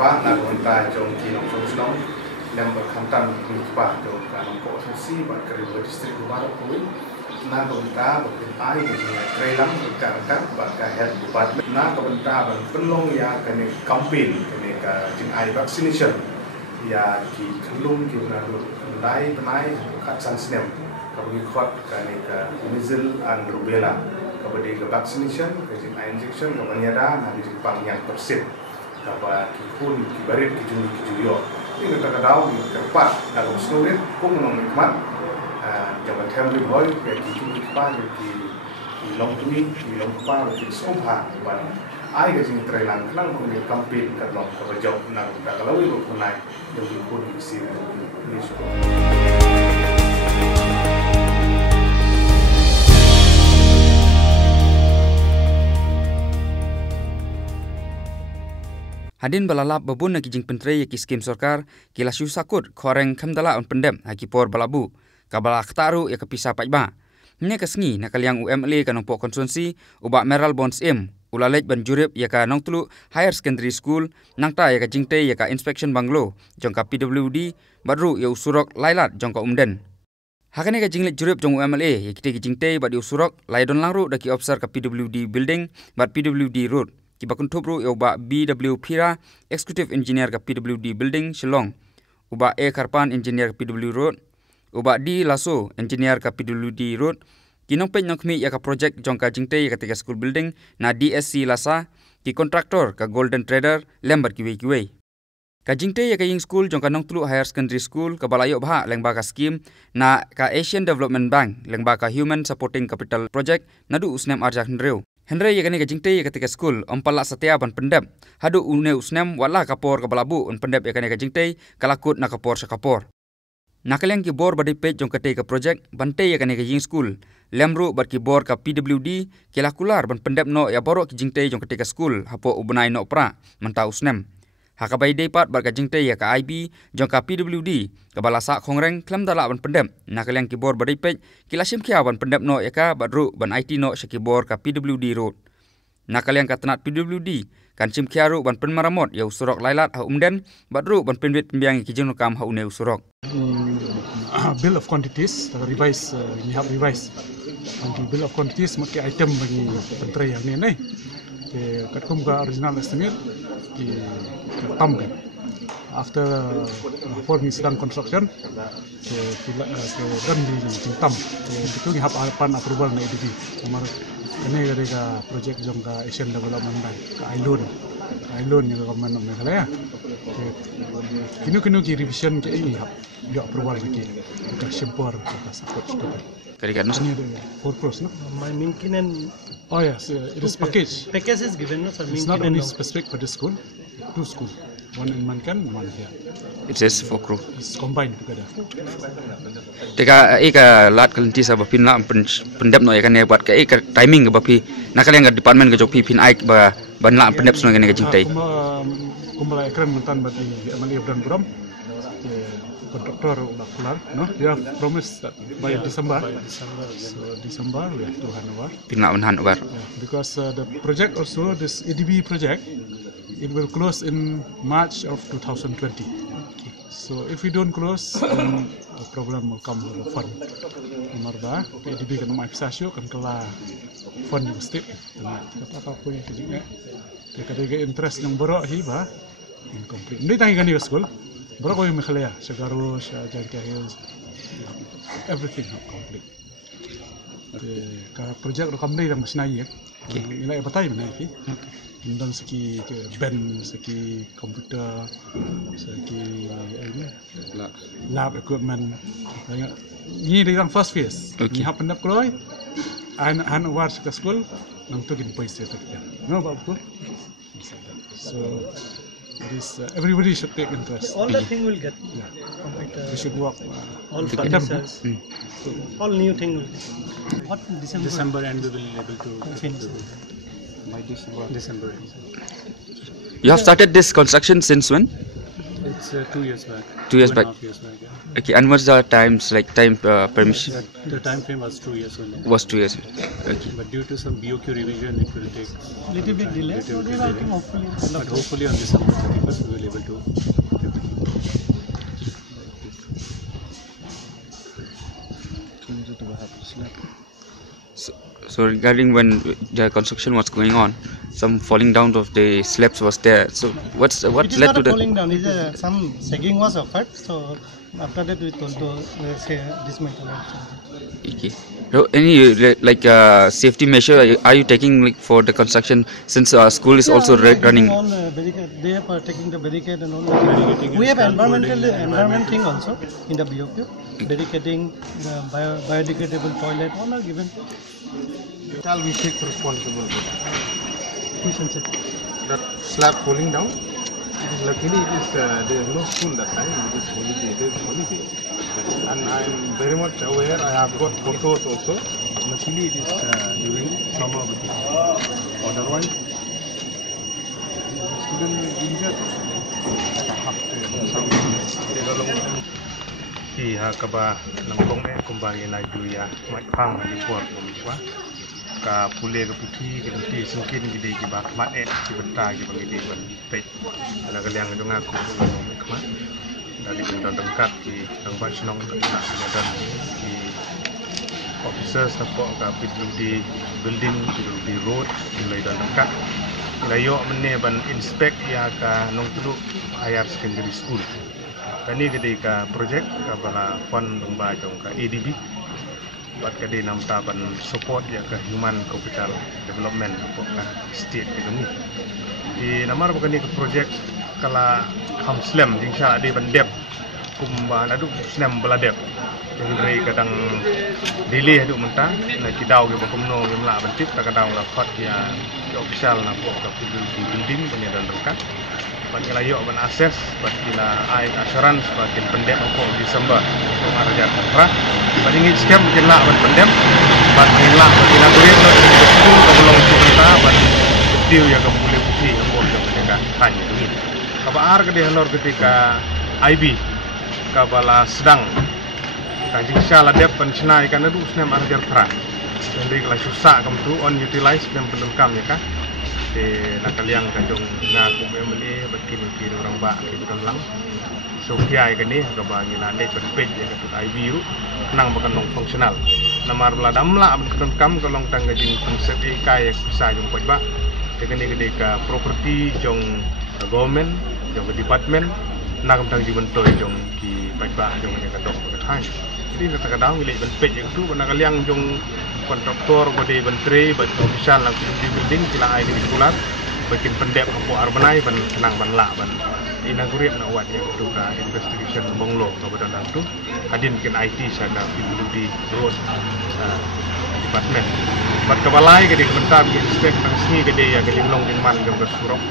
pa na konta jong kinong song yang berkantan di pa jong kanong ko si ba karibu distrik baru ko na konta berkentai dengan trailang berkaitan dengan health department na konta penlong ya kene campaign kene ka jing ai vaccination ya ki kelum ki na lai penai kat sansnem ka bagi khot kene ka measles and rubella ka bagi vaccination ka jing ai injection ka banyada na di pang yang persit kapa kikun kibarit kijuyo ini kita tahu cepat dalam seluruh pun menghikmat jangan terlalu boy kayak kijun kipa di long tui di long kipa di sofa ban ai ke sini terang kelang kemudian kampin ke long kerjau nak kalau itu pun naik yang pun di sini ini sudah. Hadin balalap babun na kijing pentre yaki skim sorkar kila syu sakut koreng khamdala on pendem haki por balabu kabala khtaru ya kapisa paiba nya kasngi nakaliang UMLA kanongpo konstituensi uba Meral Bonds M ulalej ban jurip ya ka nongtulu higher secondary school nangta ya ka jingte ya ka inspection banglo jongka PWD badru ya usurok lailat jongka umden hakane ka jinglet jurip jong UMLA ya kite jingte bad usurok laidon langru daki officer ka PWD building bad PWD road Kibakun Topru uba BW Pira Executive Engineer ke PWD Building Shillong uba A Karpan Engineer ke PWD Road uba D Lasso Engineer ke PWD Road kinong pen nokmi ya ka project jongka jingte ya ketika school building na DSC Lasa ki kontraktor ke Golden Trader lembar kiwe ka jingte ya ka ying school jongka nongtulu higher secondary school ke balayo bha lengba ka scheme na ka Asian Development Bank lengba ka Human Supporting Capital Project nadu usnem arjak nreu Henry ya kani ka jingte ya ketika school ompala setia ban pendep hadu une usnem wala kapor ka balabu un pendep ya kani ka jingte kalakut na kapor sa kapor nakaleng ki bor badi page jong kate ka project bante ya kani ka ying school lemru bar ki bor ka PWD kelakular ban pendep no ya borok ki jingte jong kate ka school hapo ubnai no pra menta usnem hakabai depat bar ka jingte ya ka IB jong ka PWD ka balasa khongreng klam dala ban pendep nakaleng ki bor badi page kilasim kia ban pendep no ya ka badru ban IT no shaki bor ka PWD road nakaleng ka tanat PWD kan sim kiaru ban penmaramot ya usurok lailat ha umden badru ban penbit pembiang ki jeno kam ha une usurok bill of quantities revise we have revised and the bill of quantities mak item bagi pentre yang ni ke katkum ka original estimate ki tam kan after before we sedang construction ke dan di tam itu ni hab harapan approval na EDB nomor ini dari project jong ka Asian Development Bank ka Ailon ni government of Meghalaya kinu ki revision ke ini hab yo approval lagi ka sempur ka support karikan no for cross no my maintenance oh yes it is package is given no sir it's not only specific for the school two school one in Mankan one here it says for crew it's combined together teka ika lat kalenti sa bapin la pendep no ya kan buat ka ika timing ka bapi nakaleng ka department ka jopi pin aik ba ban la pendep so ngene ka jingtai kumala ekran mentan bati amali abdan buram kontraktor kelar no dia promise that by December so December we have to hand over because the project also this EDB project it will close in March of 2020 so if we don't close then the problem will come with the fund nomor ba EDB kan mai pisasyo kan kala fund state kata apa yang kejingnya kadang interest yang borok hi ba incomplete ndai tangi gani school Berapa kau yang Meghalaya, Segarus, Jangka Hills, everything complete. Kalau projek rekam ni yang masih naik, nilai apa time naik? Dan segi band, segi komputer, segi lab equipment. Ini dari yang first phase. Ini hap pendap keluar, hand over ke school, nanti kita paisa terkena. No, bapak. So. This everybody should take interest. All the thing will get. Yeah. We should work. All furnitures. All new thing will get. What December and we will be able to finish by December. You have started this construction since when? It's 2 years back. 2 years back. 2.5 years back. Yeah. Okay, and what's the times like time permission? The time frame was 2 years only. Was 2 years. Okay. But due to some BOQ revision, it will take little bit delay. little bit I delay. think hopefully. But hopefully on December 31st we will able to. So regarding when the construction was going on, some falling down of the slabs was there. So what It is led not to a the? falling down. It's some sagging was occurred. So after that we told to say dismantle it. Okay. So any safety measure are you taking like for the construction since school is also running? All barricade, they are taking the barricade and all. Barricading We have and environment scaffolding, thing also in the BOQ. Barricading, the biodegradable toilet, all are given. Shall we take responsible for that? Please answer. That slab falling down? Luckily, it is there is no school that time. It is holiday. There is holiday, and I am very much aware. I have got photos also. Luckily, it is during summer vacation. Otherwise, student will be injured. Iya kaba nangkong kumbang na duya mai pang ni por mo ka pule ka puthi ka ti sungkin gidi ki ba mat ki benta ki bang gidi ban pe ala kaliang do ngaku mo kama dari benda dekat ki ang ba sinong ka na dan ki officers support ka PWD building PWD road mulai dan dekat layo mene ban inspect ya ka nong tulu higher secondary school kani gede ka project ka bala fund ba jong ka ADB buat kade nam taban support ya ka human capital development apa ka state ke ni di namar bukan ni project kala ham slam insya ade bandep kumba adu slam beladep yang rei kadang delay adu menta na kidau ke bakumno ngimla bantip ta kadang la fat ya official na po ka building penyadan rekat bagi layo ban akses bagi la ai assurance bagi pendem ko Desember untuk araja kontra bagi ngi scam bagi la ban pendem bagi la bagi na duit no school ko belum kita ban deal ya ka boleh putih ko ke mereka hanya ini kabar ke dihanor ketika IB kabala sedang kanjing sala dep pensenai kan adu snem araja tra jadi kelas susah kamu tu on utilize dan belum kami ya kan di nakaliang kandung ngaku memeli bekin kiri orang bak di dalam lang so kiai kini kaba ngila dek page ya katut IB ru nang bakan long fungsional namar beladam la bekan kam kolong tangga jing konsep kai bisa jong poj ba tekani gede ka property jong government jong department nak tang jiban toy jong ki poj ba jong ne kadong bekai jadi kata kadang milik ben page itu nakaliang jong kontraktor gede bentre bagi official lang di building sila ai di kulat bikin pendek kampung arbanai ban senang ban la ban inaugurit na wat ya tu ka investigation bonglo ka badan tu adin bikin IT sada di road department bat kabalai gede bentar bikin spek nang sini gede ya gede long ding man gam bersurok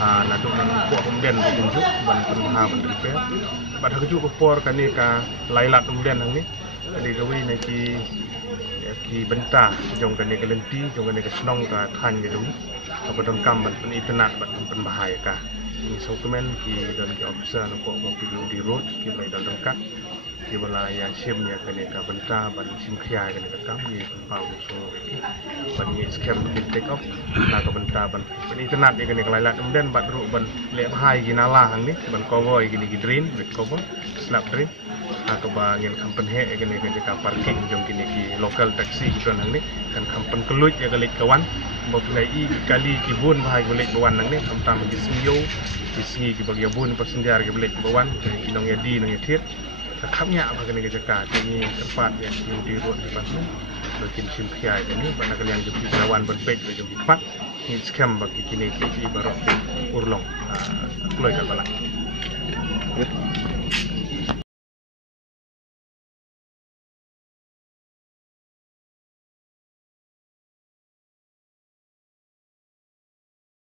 na tu nang ko kemudian ditunjuk ban penha ban repair bat haju ko por kani ka lailat kemudian nang ni jadi gawi na ki benta jong kane kelenti jong kane kesnong ka than ge dum apa dong kam ban internet ban pen bahaya ka ni dokumen ki dan ki officer no ko di road ki lai dan dekat ki bala ya sim ya kane ka benta ban sim khia kane ka kam ni pau so ban ni scam ki take off na ka benta ban internet ni kane kelailat kemudian bat ru ban le bahai gi nala hang ni ban cover gi ni gi drain with cover slap drain atau bangin kampen he gini gini ka parking jong gini ki local taxi gitu nang ni kan kampen kelut ya galik kawan mau tunai i kali ki bun bahai galik bawan nang ni kamtam ki smio ki singi ki bagi bun pasenjar ki balik bawan ki nong ya di nong ya thit kamnya apa gini ke jaka ini tempat yang di road depan ni bikin sim khia ini bana kalian jadi lawan berpej jong ki pat ni scam bagi kini ki barok urlong keluar ka balak